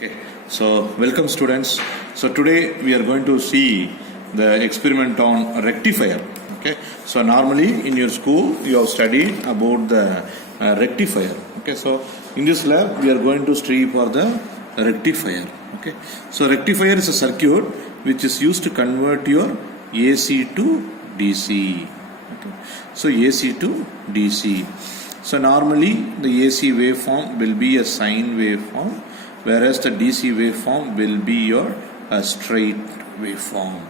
Okay, so welcome students. So today we are going to see the experiment on rectifier. Okay, so normally in your school you have studied about the rectifier. Okay, so in this lab we are going to study for the rectifier. Okay, so rectifier is a circuit which is used to convert your AC to DC. Okay, so AC to DC. So normally the AC waveform will be a sine waveform, whereas the DC waveform will be your straight waveform.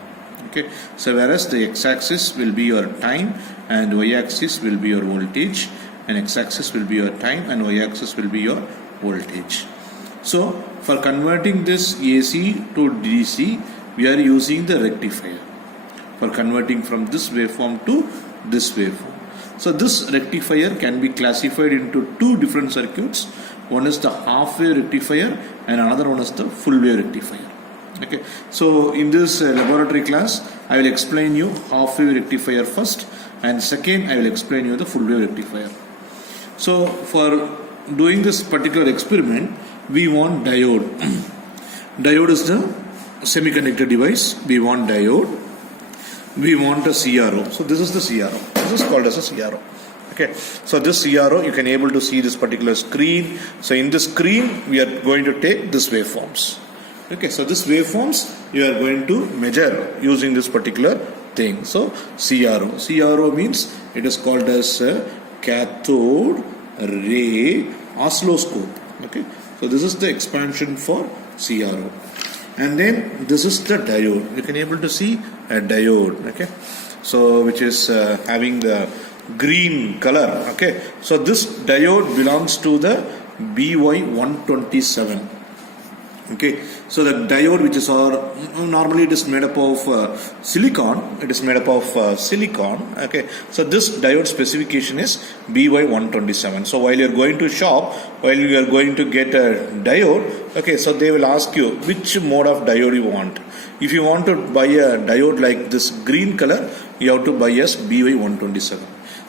Okay, so whereas the x-axis will be your time and y-axis will be your voltage, and x-axis will be your time and y-axis will be your voltage. So for converting this AC to DC, we are using the rectifier for converting from this waveform to this waveform. So this rectifier can be classified into two different circuits. One is the half wave rectifier and another one is the full wave rectifier. Okay, so in this laboratory class I will explain you half wave rectifier first, and second I will explain you the full wave rectifier. So for doing this particular experiment we want diode. Diode is the semiconductor device. We want diode. We want a CRO. So this is the CRO. This is called as a CRO. Okay, so this CRO, you can able to see this particular screen. So in this screen we are going to take this waveforms. Okay, so this waveforms you are going to measure using this particular thing. So CRO means it is called as a cathode ray oscilloscope. Okay, so this is the expansion for CRO. And then this is the diode. You can able to see a diode. Okay, so which is having the green color. Okay, so this diode belongs to the BY127. Okay, so the diode, which is normally it is made up of silicon. It is made up of silicon. Okay, so this diode specification is BY127. So while you are going to shop, while you are going to get a diode, okay, so they will ask you which mode of diode you want. If you want to buy a diode like this green color, you have to buy as BY127.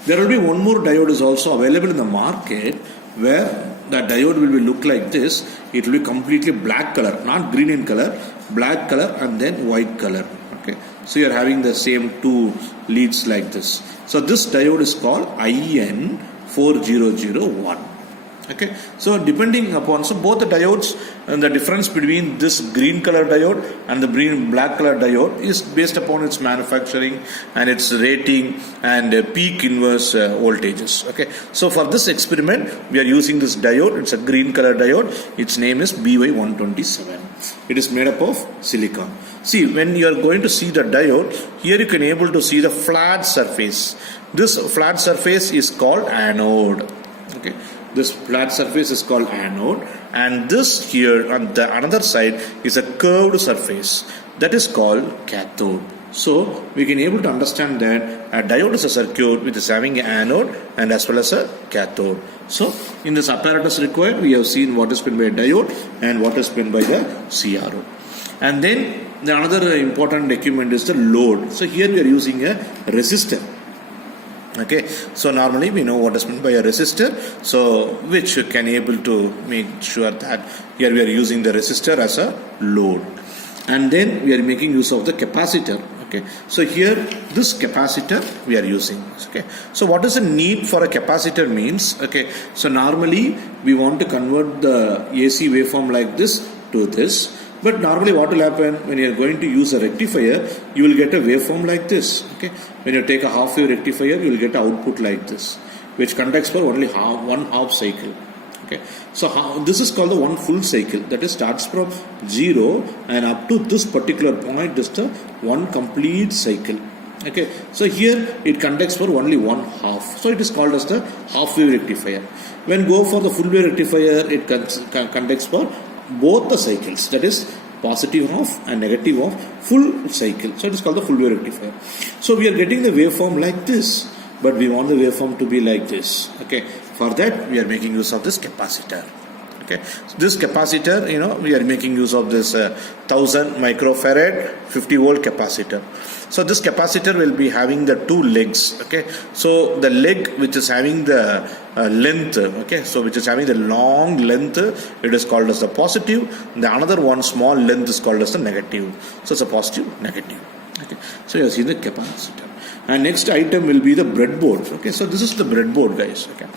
There will be one more diode is also available in the market, where the diode will be look like this. It will be completely black color, not green in color, black color and then white color. Okay, so you are having the same two leads like this. So this diode is called IN4001. Okay, so depending upon, so both the diodes, and the difference between this green color diode and the black color diode is based upon its manufacturing and its rating and peak inverse voltages. Okay, so for this experiment we are using this diode. It's a green color diode. Its name is BY127. It is made up of silicon. See, when you are going to see the diode, here you can able to see the flat surface. This flat surface is called anode. Okay, this flat surface is called anode, and this here on the another side is a curved surface, that is called cathode. So we can able to understand that a diode is a circuit which is having an anode and as well as a cathode. So in this apparatus required, we have seen what is meant by a diode and what is meant by the CRO. And then the another important equipment is the load. So here we are using a resistor. Okay, so normally we know what is meant by a resistor, so which can able to make sure that here we are using the resistor as a load, and then we are making use of the capacitor. Okay, so here this capacitor we are using. Okay, so what is the need for a capacitor means? Okay, so normally we want to convert the AC waveform like this to this. But normally what will happen when you are going to use a rectifier, you will get a waveform like this. Okay, when you take a half wave rectifier, you will get an output like this, which conducts for only one half cycle. Okay, so this is called the one full cycle, that is starts from 0 and up to this particular point is the one complete cycle. Okay, so here it conducts for only one half, so it is called as the half wave rectifier. When go for the full wave rectifier, it conducts for both the cycles, that is positive half and negative half, full cycle. So it is called the full wave rectifier. So we are getting the waveform like this, but we want the waveform to be like this. Okay, for that we are making use of this capacitor. Okay, so this capacitor, we are making use of this 1000 microfarad 50 volt capacitor. So this capacitor will be having the two legs. Okay, so the leg which is having the length, okay, so which is having the long length, it is called as the positive. The another one small length is called as the negative. So it's a positive, negative. Okay, so you see the capacitor. And next item will be the breadboard. Okay, so this is the breadboard, guys. Okay,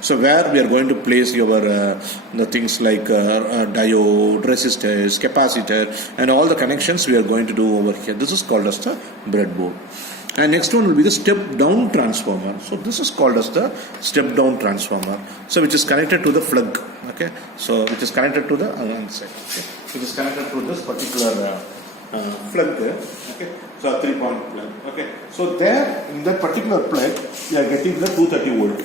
so where we are going to place your the things like diode, resistors, capacitor, and all the connections we are going to do over here. This is called as the breadboard. And next one will be the step down transformer. So this is called as the step down transformer. So which is connected to the plug. Okay, so which is connected to the one side. Okay, which is connected to this particular plug. Okay, so a 3-point plug. Okay, so there in that particular plug we are getting the 230 volt.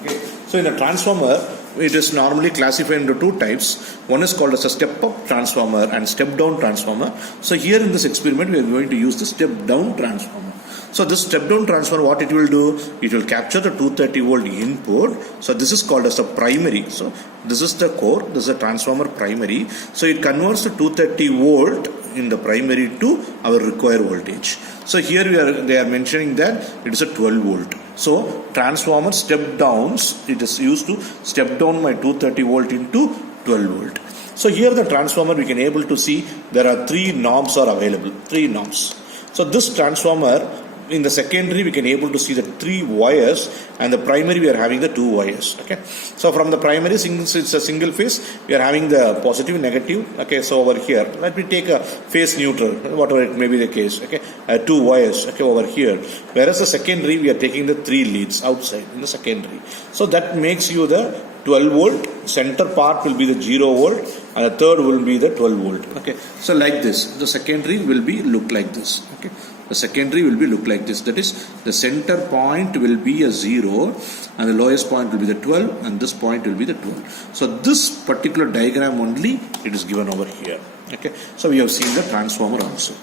Okay, so in a transformer it is normally classified into two types. One is called as a step up transformer and step down transformer. So here in this experiment we are going to use the step down transformer. So this step down transformer, what it will do, it will capture the 230 volt input. So this is called as a primary. So this is the core, this is a transformer primary. So it converts the 230 volt in the primary to our required voltage. So here they are mentioning that it is a 12 volt. So transformer step downs, it is used to step down my 230 volt into 12 volt. So here the transformer we can able to see there are 3 knobs are available, 3 knobs. So this transformer in the secondary we can able to see the 3 wires, and the primary we are having the 2 wires. Okay, so from the primary, since it's a single phase, we are having the positive, negative. Okay, so over here let me take a phase neutral, whatever it may be the case. Okay, 2 wires. Okay, over here, whereas the secondary we are taking the 3 leads outside in the secondary. So that makes you the 12 volt, center part will be the 0 volt, and the third will be the 12 volt. Okay, so like this the secondary will be look like this. Okay, the secondary will be look like this, that is the center point will be a 0 and the lowest point will be the 12 and this point will be the 12. So this particular diagram only it is given over here. Okay, so we have seen the transformer also.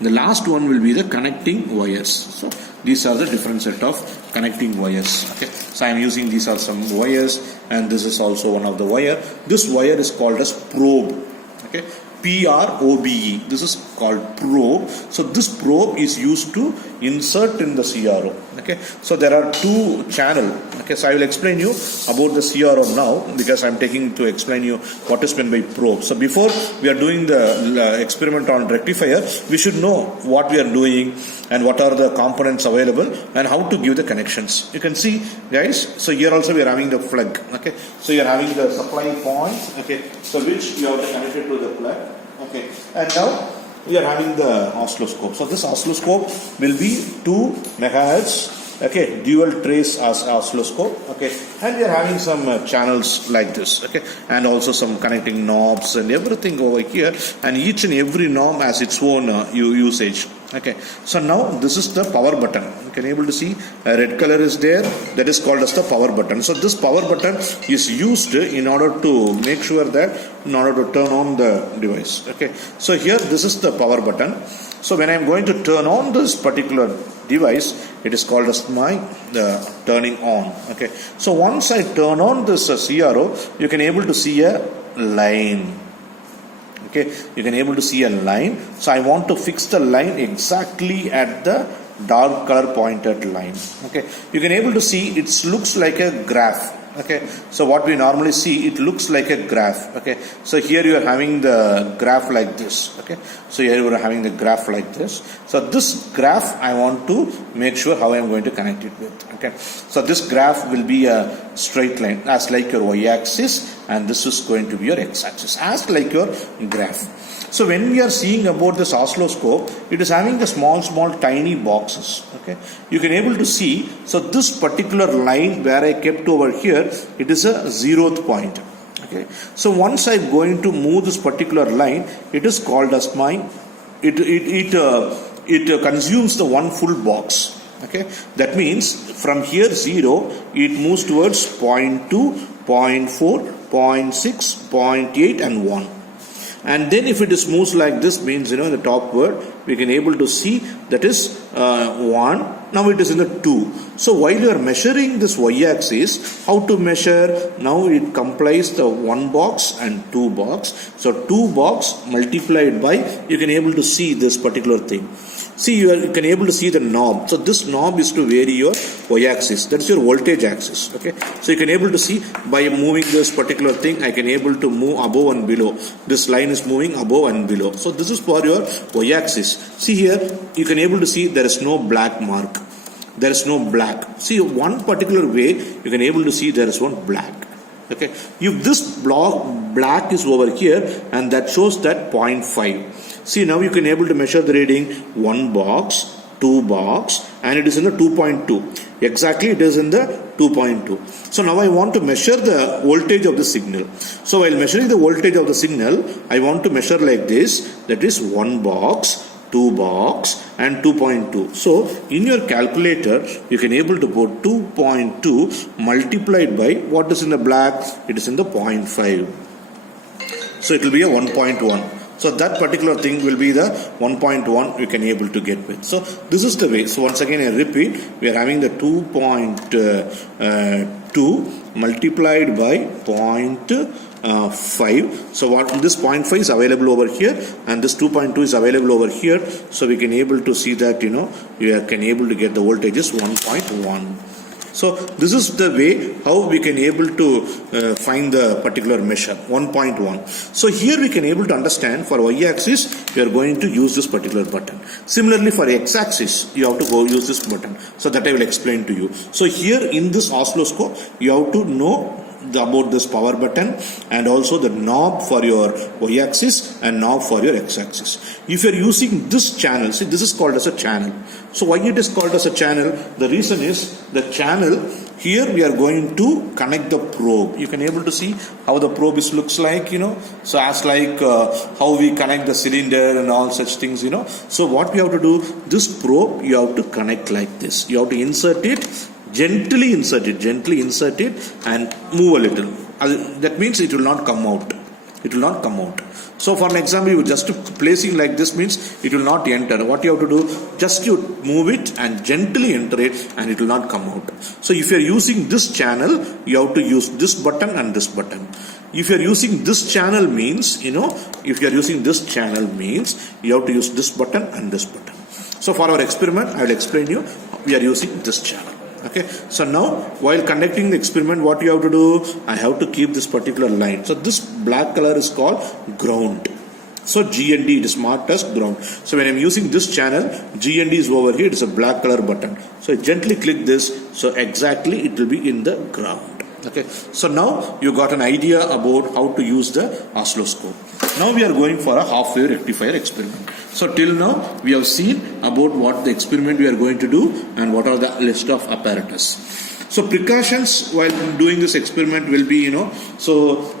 The last one will be the connecting wires. So these are the different set of connecting wires. Okay, so I am using these are some wires, and this is also one of the wire. This wire is called as probe. Okay, PROBE. This is called probe. So this probe is used to insert in the CRO. Okay, so there are 2 channel. Okay, so I will explain you about the CRO now, because I am taking to explain you what is meant by probe. So before we are doing the experiment on rectifier, we should know what we are doing and what are the components available and how to give the connections. You can see, guys, so here also we are having the plug. Okay, so you are having the supply point. Okay, so which you have to connect it to the plug. Okay, and now we are having the oscilloscope. So this oscilloscope will be 2 megahertz. Okay, dual trace oscilloscope. Okay, and we are having some channels like this. Okay, and also some connecting knobs and everything over here, and each and every knob has its own usage. Okay, so now this is the power button. You can able to see a red color is there, that is called as the power button. So this power button is used in order to make sure that in order to turn on the device. Okay, so here this is the power button. So when I am going to turn on this particular device, it is called as my turning on. Okay, so once I turn on this CRO, you can able to see a line. Okay, you can able to see a line. So I want to fix the line exactly at the dark color pointed line. Okay, you can able to see it looks like a graph. Okay, so what we normally see, it looks like a graph. Okay, so here you are having the graph like this. Okay, so here you are having the graph like this. So this graph I want to make sure how I am going to connect it with. Okay, so this graph will be a straight line as like your y-axis, and this is going to be your x-axis as like your graph. So when we are seeing about this oscilloscope, it is having the small tiny boxes. Okay, you can able to see. So this particular line where I kept over here, it is a 0th point. Okay, so once I am going to move this particular line, it is called as my it consumes the one full box. Okay, that means from here 0 it moves towards 0.2, 0.4, 0.6, 0.8 and 1. And then if it is moves like this, means in the top word we can able to see that is 1. Now it is in the 2. So while you are measuring this y-axis, how to measure? Now it complies the 1 box and 2 box. So 2 box multiplied by, you can able to see this particular thing. See, you can able to see the knob. So this knob is to vary your y-axis. That's your voltage axis. Okay. So you can able to see by moving this particular thing, I can able to move above and below. This line is moving above and below. So this is for your y-axis. See here, you can able to see there is no black mark. There is no black. See, one particular way you can able to see there is one black. Okay. If this black is over here and that shows that 0.5. See, now you can able to measure the reading 1 box, 2 box, and it is in the 2.2. Exactly, it is in the 2.2. So now I want to measure the voltage of the signal. So while measuring the voltage of the signal, I want to measure like this. That is 1 box, 2 box, and 2.2. So in your calculator, you can able to put 2.2 multiplied by what is in the black? It is in the 0.5. So it will be a 1.1. So that particular thing will be the 1.1 you can able to get with. So this is the way. So once again I repeat, we are having the 2.2 multiplied by 0.5. So what this 0.5 is available over here and this 2.2 is available over here. So we can able to see that you can able to get the voltage is 1.1. So this is the way how we can able to find the particular measure 1.1. So here we can able to understand for y-axis we are going to use this particular button. Similarly for x-axis you have to go use this button. So that I will explain to you. So here in this oscilloscope you have to know about this power button and also the knob for your y-axis and knob for your x-axis. If you are using this channel, see this is called as a channel. So why it is called as a channel? The reason is the channel here we are going to connect the probe. You can able to see how the probe looks like, So as like how we connect the cylinder and all such things, So what we have to do, this probe you have to connect like this. You have to insert it. Gently insert it and move a little. That means it will not come out. It will not come out. So for an example, you just placing like this means it will not enter. What you have to do, just you move it and gently enter it and it will not come out. So if you are using this channel, you have to use this button and this button. If you are using this channel means, if you are using this channel means you have to use this button and this button. So for our experiment, I will explain you, we are using this channel. Okay, so now while conducting the experiment, what you have to do? I have to keep this particular line. So this black color is called ground. So GND, it is marked as ground. So when I am using this channel, GND is over here, it is a black color button. So I gently click this, so exactly it will be in the ground. Okay, so now you got an idea about how to use the oscilloscope. Now we are going for a half-wave rectifier experiment. So till now we have seen about what the experiment we are going to do and what are the list of apparatus. So precautions while doing this experiment will be, so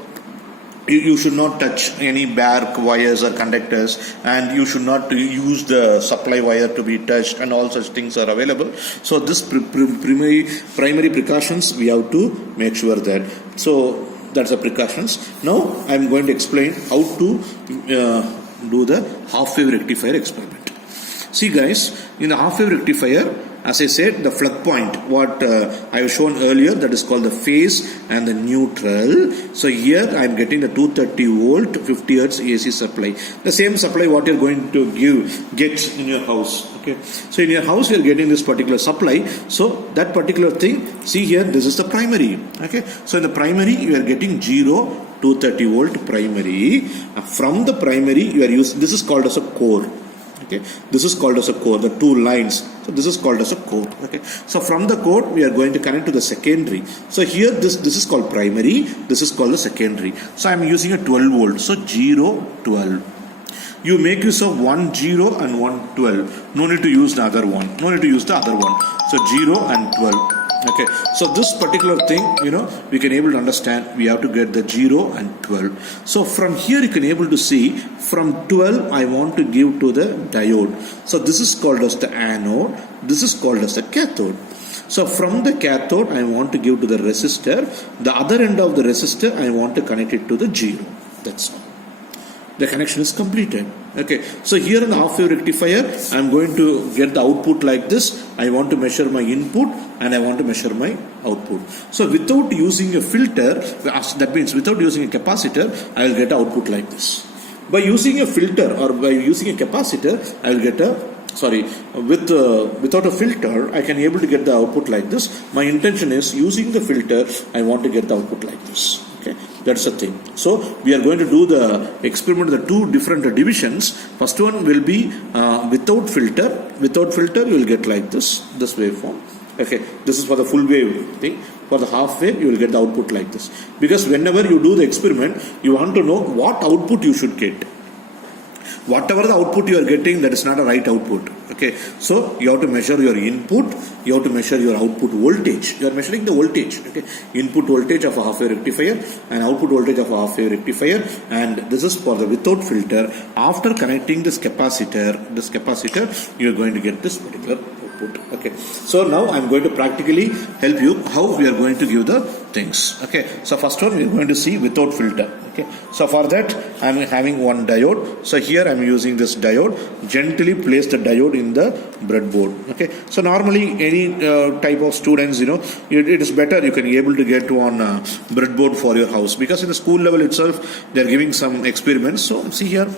you should not touch any bare wires or conductors, and you should not use the supply wire to be touched, and all such things are available. So this primary precautions we have to make sure that. So that's the precautions. Now I am going to explain how to do the half-wave rectifier experiment. See guys, in the half-wave rectifier, as I said, the plug point, what I have shown earlier, that is called the phase and the neutral. So here I am getting the 230 volt 50 hertz AC supply. The same supply what you are going to get in your house. Okay. So in your house you are getting this particular supply. So that particular thing, see here, this is the primary. Okay. So in the primary you are getting 230 volt primary. From the primary you are using, this is called as a core. Okay, this is called as a core, the two lines. So this is called as a core. Okay, so from the core we are going to connect to the secondary. So here this is called primary, this is called the secondary. So I am using a 12 volt. So 0, 12. You make use of 1 0 and 1 12. No need to use the other one. No need to use the other one. So 0 and 12. Okay, so this particular thing, we can able to understand, we have to get the 0 and 12. So from here you can able to see, from 12 I want to give to the diode. So this is called as the anode, this is called as the cathode. So from the cathode I want to give to the resistor, the other end of the resistor I want to connect it to the 0. That's all. the connection is completed. Okay, so here in the half wave rectifier, I am going to get the output like this. I want to measure my input and I want to measure my output. So without using a filter, that means without using a capacitor, I will get an output like this. By using a filter or by using a capacitor, I will get without a filter, I can able to get the output like this. My intention is using the filter, I want to get the output like this. Okay, that's the thing. So we are going to do the experiment, the two different divisions. First one will be without filter. Without filter, you will get like this waveform. Okay, this is for the full wave thing. For the half wave, you will get the output like this. Because whenever you do the experiment, you want to know what output you should get. Whatever the output you are getting, that is not a right output. Okay, so you have to measure your input, you have to measure your output voltage. You are measuring the voltage. Okay, input voltage of a half wave rectifier and output voltage of a half wave rectifier, and this is for the without filter. After connecting this capacitor, you are going to get this particular output. Okay, so now I am going to practically help you how we are going to give the things. Okay, so first one we are going to see without filter. Okay, so for that I am having one diode. So here I am using this diode. Gently place the diode in the breadboard. Okay, so normally any type of students, it is better you can be able to get one breadboard for your house, because in the school level itself they are giving some experiments. So see here,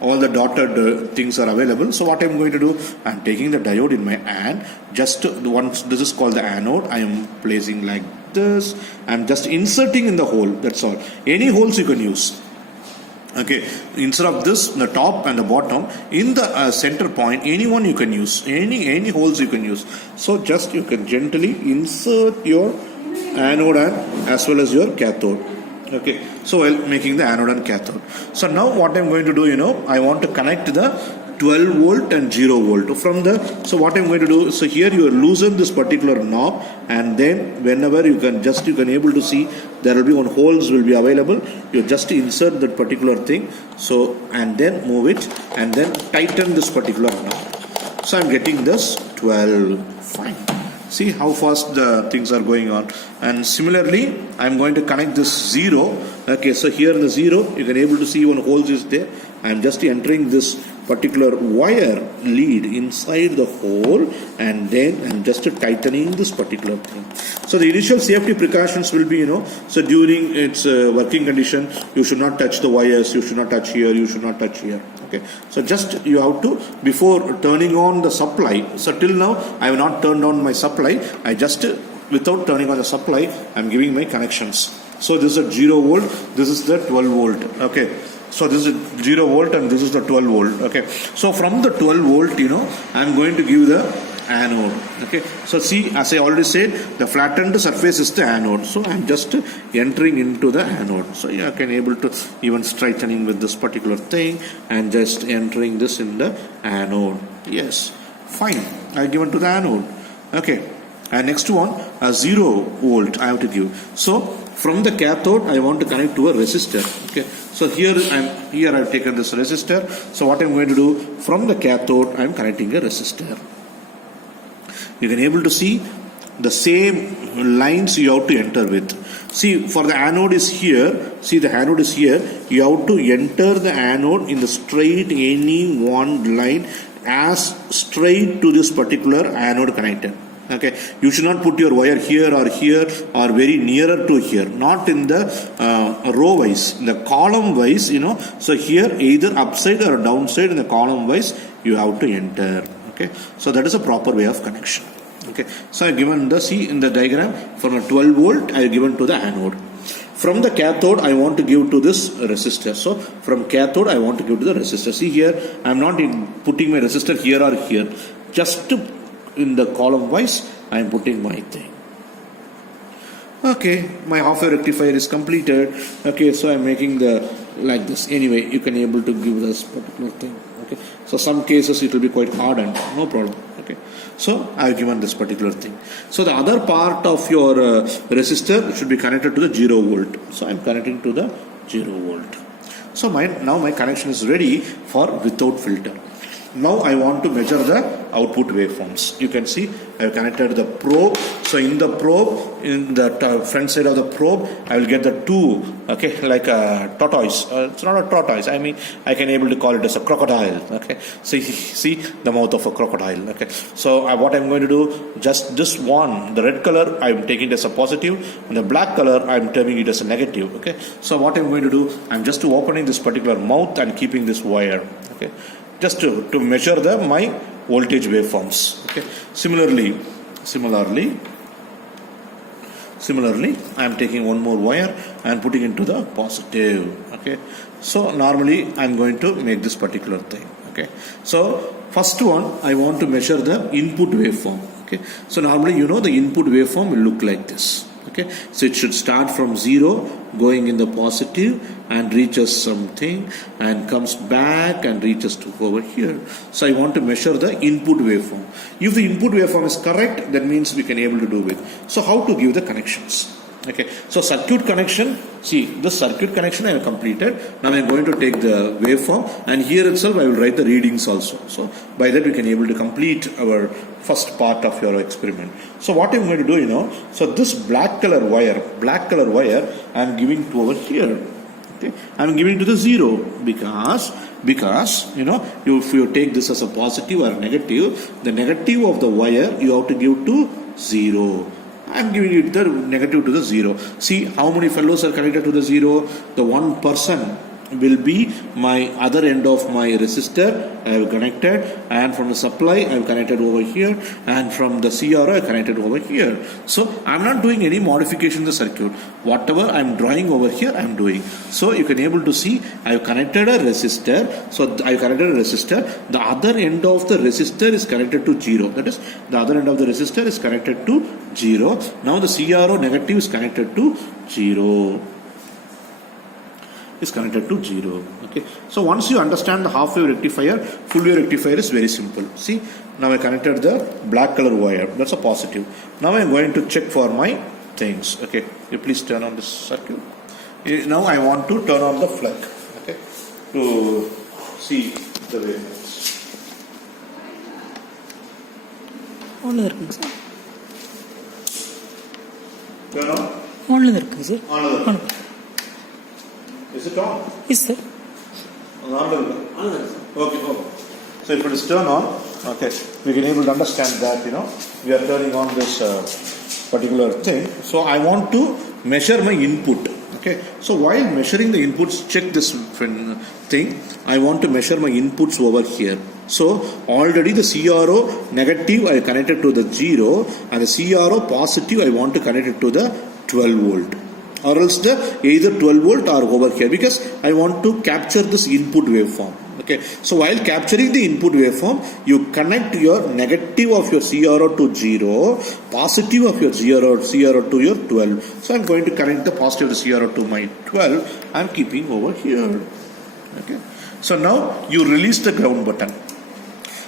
all the dotted things are available. So what I am going to do, I am taking the diode in my hand. Just once, this is called the anode. I am placing like this. I am just inserting in the hole. That's all. Any holes you can use. Okay, instead of this, the top and the bottom, in the center point, anyone you can use. Any holes you can use. So just you can gently insert your anode and as well as your cathode. Okay, so while making the anode and cathode. So now what I'm going to do, I want to connect the 12 volt and 0 volt from so what I'm going to do, so here you loosen this particular knob, and then whenever you can able to see there will be one holes will be available. You just insert that particular thing, so and then move it and then tighten this particular knob. So I'm getting this 12. Fine. See how fast the things are going on. And similarly, I am going to connect this 0. Okay, so here in the 0, you can able to see one holes is there. I am just entering this particular wire lead inside the hole, and then I am just tightening this particular thing. So the initial safety precautions will be, so during its working condition, you should not touch the wires, you should not touch here, you should not touch here. Okay, so just you have to, before turning on the supply, so till now I have not turned on my supply, I just without turning on the supply I am giving my connections. So this is a 0 volt, this is the 12 volt. Okay, so this is 0 volt and this is the 12 volt. Okay, so from the 12 volt, I am going to give the anode. Okay, so see, as I already said, the flattened surface is the anode, so I am just entering into the anode. So you can able to even straightening with this particular thing and just entering this in the anode. Yes, fine, I have given to the anode. Okay, and next one, a 0 volt I have to give. So from the cathode I want to connect to a resistor. Okay, so here I have taken this resistor. So what I am going to do, from the cathode I am connecting a resistor. You can able to see the same lines you have to enter with. See, for the anode is here. See, the anode is here. You have to enter the anode in the straight any one line as straight to this particular anode connector. Okay, you should not put your wire here or very nearer to here, not in the row wise, in the column wise, so here either upside or downside in the column wise you have to enter. Okay, so that is a proper way of connection. Okay, so I have given the, see in the diagram, from a 12 volt I have given to the anode. From the cathode I want to give to this resistor. So from cathode I want to give to the resistor. See here, I am not putting my resistor here or here, just in the column wise I am putting my thing. Okay, my half wave rectifier is completed. Okay, so I am making the like this. Anyway, you can able to give this particular thing. Okay, so some cases it will be quite hard and no problem. Okay, so I have given this particular thing. So the other part of your resistor should be connected to the 0 volt. So I am connecting to the 0 volt. So now my connection is ready for without filter. Now I want to measure the output waveforms. You can see I have connected the probe. So in the probe in the front side of the probe, I will get the two, okay, like a tortoise. It's not a tortoise. I mean, I can able to call it as a crocodile. Okay, so see the mouth of a crocodile. Okay, so what I'm going to do, just this one, the red color, I'm taking it as a positive, and the black color, I'm terming it as a negative. Okay, so what I'm going to do, I'm just opening this particular mouth and keeping this wire. Okay, just to measure my voltage waveforms. Okay, similarly, I am taking one more wire and putting into the positive. Okay, so normally I am going to make this particular thing. Okay, so first one, I want to measure the input waveform. Okay, so normally the input waveform will look like this. Okay, so it should start from 0 going in the positive and reaches something and comes back and reaches to over here. So I want to measure the input waveform. If the input waveform is correct, that means we can able to do it. So how to give the connections? Okay, so circuit connection, see this circuit connection I have completed. Now I am going to take the waveform, and here itself I will write the readings also. So by that we can able to complete our first part of your experiment. So what I am going to do, so this black color wire I am giving to over here. Okay, I am giving to the 0 because if you take this as a positive or negative, the negative of the wire you have to give to 0. I am giving it the negative to the 0. See how many fellows are connected to the 0. The one person will be my other end of my resistor I have connected, and from the supply I have connected over here, and from the CRO I have connected over here. So I am not doing any modification in the circuit. Whatever I am drawing over here I am doing. So you can able to see I have connected a resistor. So I have connected a resistor. The other end of the resistor is connected to 0. That is, the other end of the resistor is connected to 0. Now the CRO negative is connected to 0. Is connected to 0. Okay, so once you understand the half wave rectifier, full wave rectifier is very simple. See, now I connected the black color wire, that's a positive. Now I am going to check for my things. Okay, you please turn on this circuit. Now I want to turn on the flag, okay, to see the waveforms. Turn on. Is it on? Yes, sir. Okay. So if it is turned on, okay, we can able to understand that we are turning on this particular thing. So I want to measure my input. Okay. So while measuring the inputs, check this thing. I want to measure my inputs over here. So already the CRO negative I connected to the 0, and the CRO positive I want to connect it to the 12 volt. Or else the either 12 volt or over here, because I want to capture this input waveform. Okay, so while capturing the input waveform, you connect your negative of your CRO to 0, positive of your CRO to your 12. So I am going to connect the positive of the CRO to my 12. I am keeping over here. Okay, so now you release the ground button.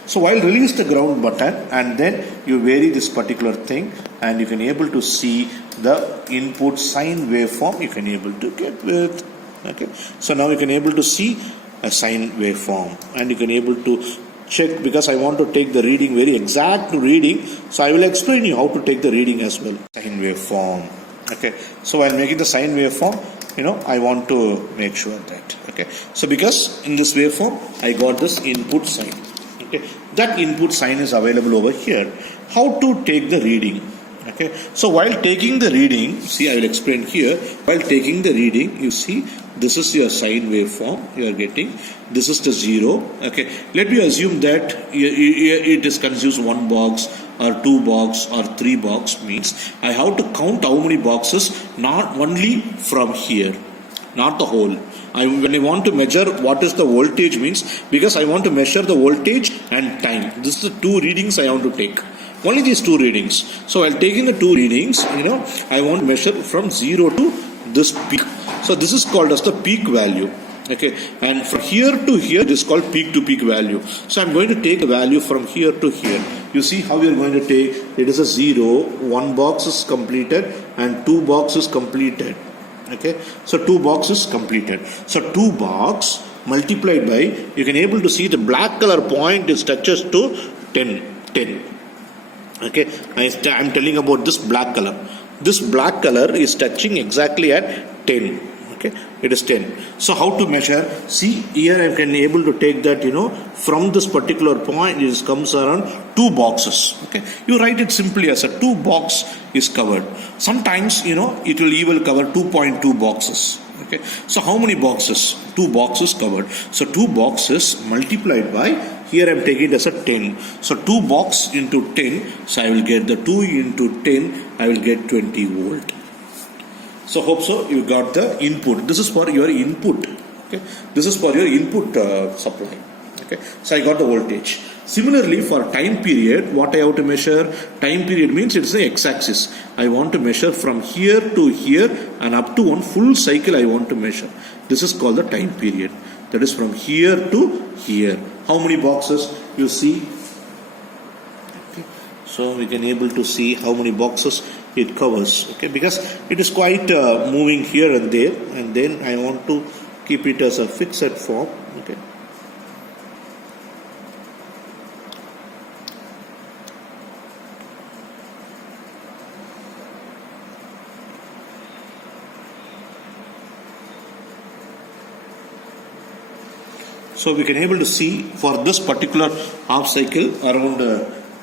So while release the ground button, and then you vary this particular thing, and you can able to see the input sine waveform you can able to get with. Okay, so now you can able to see a sine waveform, and you can able to check, because I want to take the reading, very exact reading, so I will explain you how to take the reading as well. Sine waveform. Okay, so while making the sine waveform, I want to make sure that, okay, so because in this waveform I got this input sine. Okay, that input sign is available over here. How to take the reading? Okay, so while taking the reading, see, I will explain here. While taking the reading, you see this is your sine waveform you are getting. This is the 0. Okay, let me assume that it is consumes 1 box or 2 box or 3 box. Means I have to count how many boxes, not only from here, not the whole. When I want to measure what is the voltage means, because I want to measure the voltage and time. This is the 2 readings I want to take. Only these 2 readings. So while taking the 2 readings, I want to measure from 0 to this peak. So this is called as the peak value. Okay, and from here to here, this is called peak to peak value. So I'm going to take a value from here to here. You see how we are going to take, it is a 0, 1 box is completed and 2 boxes completed. Okay, so 2 boxes completed. So 2 box multiplied by, you can able to see the black color point is touches to 10. Okay, I am telling about this black color. this black color is touching exactly at 10. Okay, it is 10. So how to measure? See here, I can able to take that, from this particular point it comes around 2 boxes. Okay, you write it simply as a 2 box is covered. Sometimes it will even cover 2.2 boxes. Okay, so how many boxes? 2 boxes covered. So 2 boxes multiplied by, here I am taking it as a 10. So 2 box into 10. So I will get the 2 into 10. I will get 20 volt. So hope so you got the input. This is for your input. Okay, this is for your input supply. Okay, so I got the voltage. Similarly, for time period, what I have to measure? Time period means it's the x-axis. I want to measure from here to here and up to one full cycle I want to measure. This is called the time period. That is from here to here. How many boxes you see? Okay. So we can able to see how many boxes it covers. Okay, because it is quite moving here and there, and then I want to keep it as a fixed form. Okay. So we can able to see for this particular half cycle around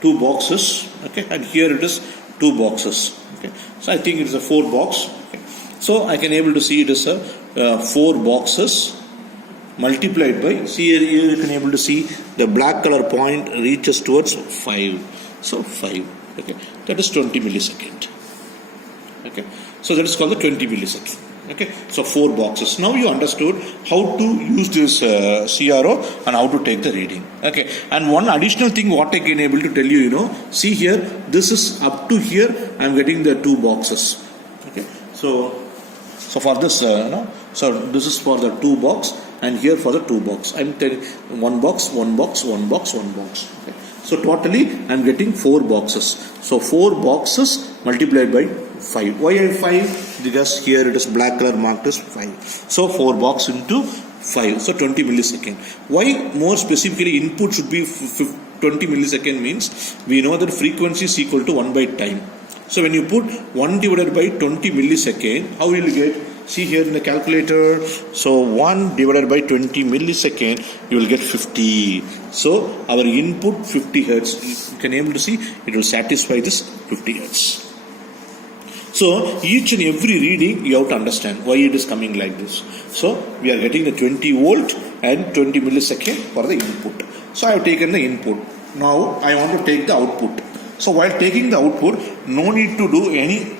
2 boxes. Okay, and here it is 2 boxes. Okay, so I think it is a 4 box. Okay. So I can able to see it is a 4 boxes multiplied by, see here you can able to see the black color point reaches towards 5. So 5. Okay, that is 20 millisecond. Okay, so that is called the 20 millisecond. Okay, so 4 boxes. Now you understood how to use this CRO and how to take the reading. Okay, and one additional thing what I can able to tell you, see here, this is up to here, I am getting the 2 boxes. Okay, so for this, so this is for the 2 box, and here for the 2 box. I am telling 1 box, 1 box, 1 box, 1 box. Okay. So totally I am getting 4 boxes. So 4 boxes multiplied by 5. Why I 5? Because here it is black color marked as 5. So 4 box into 5. So 20 millisecond. Why more specifically input should be 20 millisecond means we know that frequency is equal to 1 by time. So when you put 1 divided by 20 millisecond, how will you get? See here in the calculator. So 1 divided by 20 millisecond, you will get 50. So our input 50 hertz. You can able to see it will satisfy this 50 hertz. So each and every reading you have to understand why it is coming like this. So we are getting the 20 volt and 20 millisecond for the input. So I have taken the input. Now I want to take the output. So while taking the output, no need to do any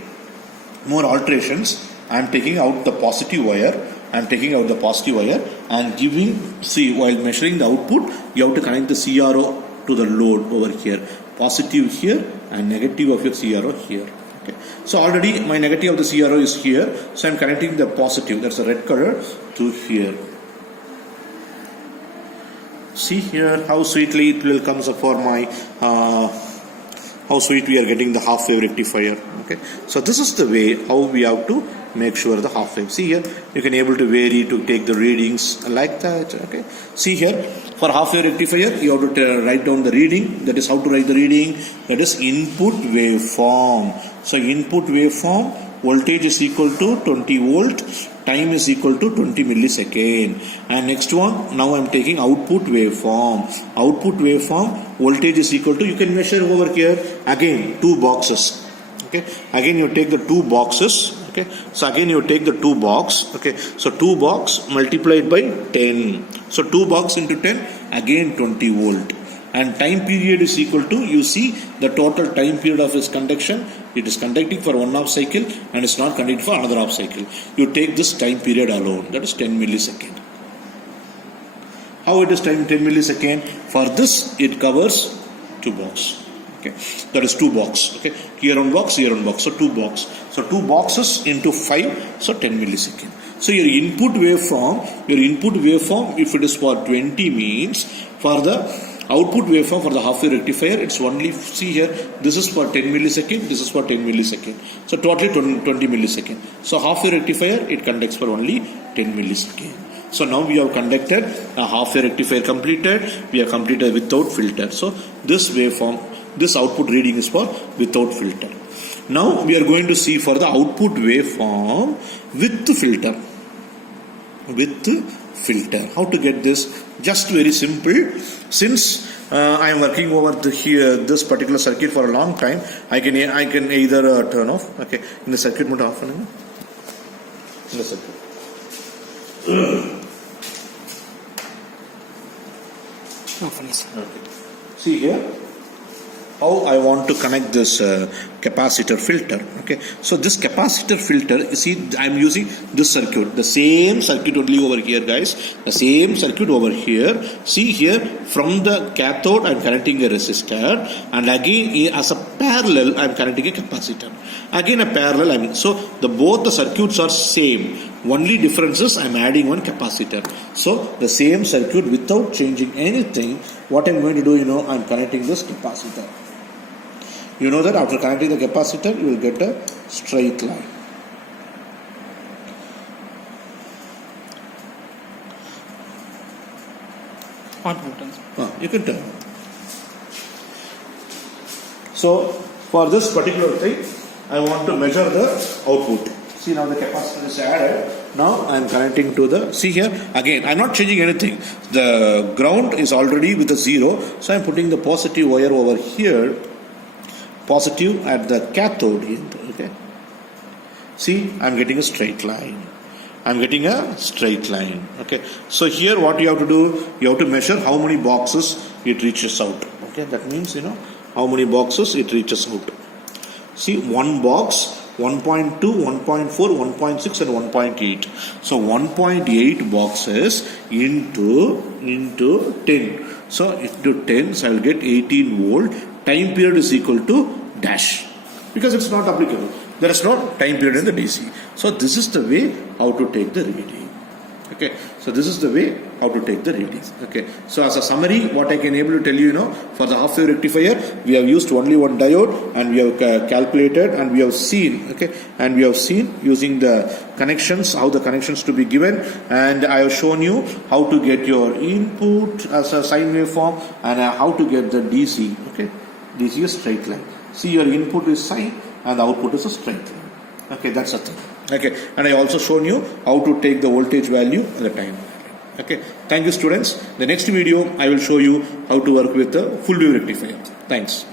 more alterations. I am taking out the positive wire. I am taking out the positive wire and giving, see, while measuring the output, you have to connect the CRO to the load over here. Positive here and negative of your CRO here. Okay. So already my negative of the CRO is here. So I am connecting the positive, that's the red color, to here. See here how sweetly it will come for my how sweet we are getting the half wave rectifier. Okay, so this is the way how we have to make sure the half wave. See here, you can able to vary to take the readings like that. Okay, see here for half wave rectifier you have to write down the reading. That is how to write the reading. That is input waveform. So input waveform, voltage is equal to 20 volt, time is equal to 20 millisecond. And next one, now I am taking output waveform. Output waveform, voltage is equal to, you can measure over here, again 2 boxes. Okay, again you take the 2 boxes. Okay, so again you take the 2 box. Okay, so 2 box multiplied by 10. So 2 box into 10, again 20 volt. And time period is equal to, you see the total time period of its conduction. It is conducting for 1 half cycle and it's not conducting for another half cycle. You take this time period alone, that is 10 millisecond. How it is time 10 millisecond? For this it covers 2 box. Okay, that is 2 box. Okay, here on box, here on box. So 2 box. So 2 boxes into 5, so 10 millisecond. So your input waveform, if it is for 20 means for the output waveform for the half wave rectifier, it's only, see here, this is for 10 millisecond, this is for 10 millisecond. So totally 20 millisecond. So half wave rectifier, it conducts for only 10 millisecond. So now we have conducted a half wave rectifier completed, we have completed without filter. So this waveform, this output reading is for without filter. Now we are going to see for the output waveform with filter. With filter. How to get this? Just very simple. Since I am working over this particular circuit for a long time, I can either turn off. Okay, in the circuit mode off. In the circuit. Okay. See here how I want to connect this capacitor filter. Okay, so this capacitor filter, you see, I am using this circuit, the same circuit only over here, guys. The same circuit over here. See here, from the cathode I am connecting a resistor, and again as a parallel I am connecting a capacitor. Again a parallel. So both the circuits are same. Only difference is I am adding one capacitor. So the same circuit without changing anything. What I am going to do, I am connecting this capacitor. You know that after connecting the capacitor, you will get a straight line. You can turn. So for this particular thing, I want to measure the output. See, now the capacitor is added. Now I am connecting to the, see here, again I am not changing anything. The ground is already with a 0. So I am putting the positive wire over here. Positive at the cathode here. Okay. See, I am getting a straight line. I am getting a straight line. Okay. So here what you have to do, you have to measure how many boxes it reaches out. Okay. That means, how many boxes it reaches out. See, one box, 1.2, 1.4, 1.6 and 1.8. So 1.8 boxes into 10. So into 10, so I will get 18 volt. Time period is equal to dash, because it's not applicable. There is no time period in the DC. So this is the way how to take the reading. Okay. So this is the way how to take the readings. Okay. So as a summary, what I can able to tell you, for the half wave rectifier, we have used only one diode, and we have calculated, and we have seen. Okay. And we have seen using the connections, how the connections to be given, and I have shown you how to get your input as a sine waveform, and how to get the DC. Okay. DC is straight line. See, your input is sine and the output is a straight line. Okay, that's the thing. Okay, and I also shown you how to take the voltage value and the time value. Okay, thank you, students. The next video I will show you how to work with the full wave rectifier. Thanks.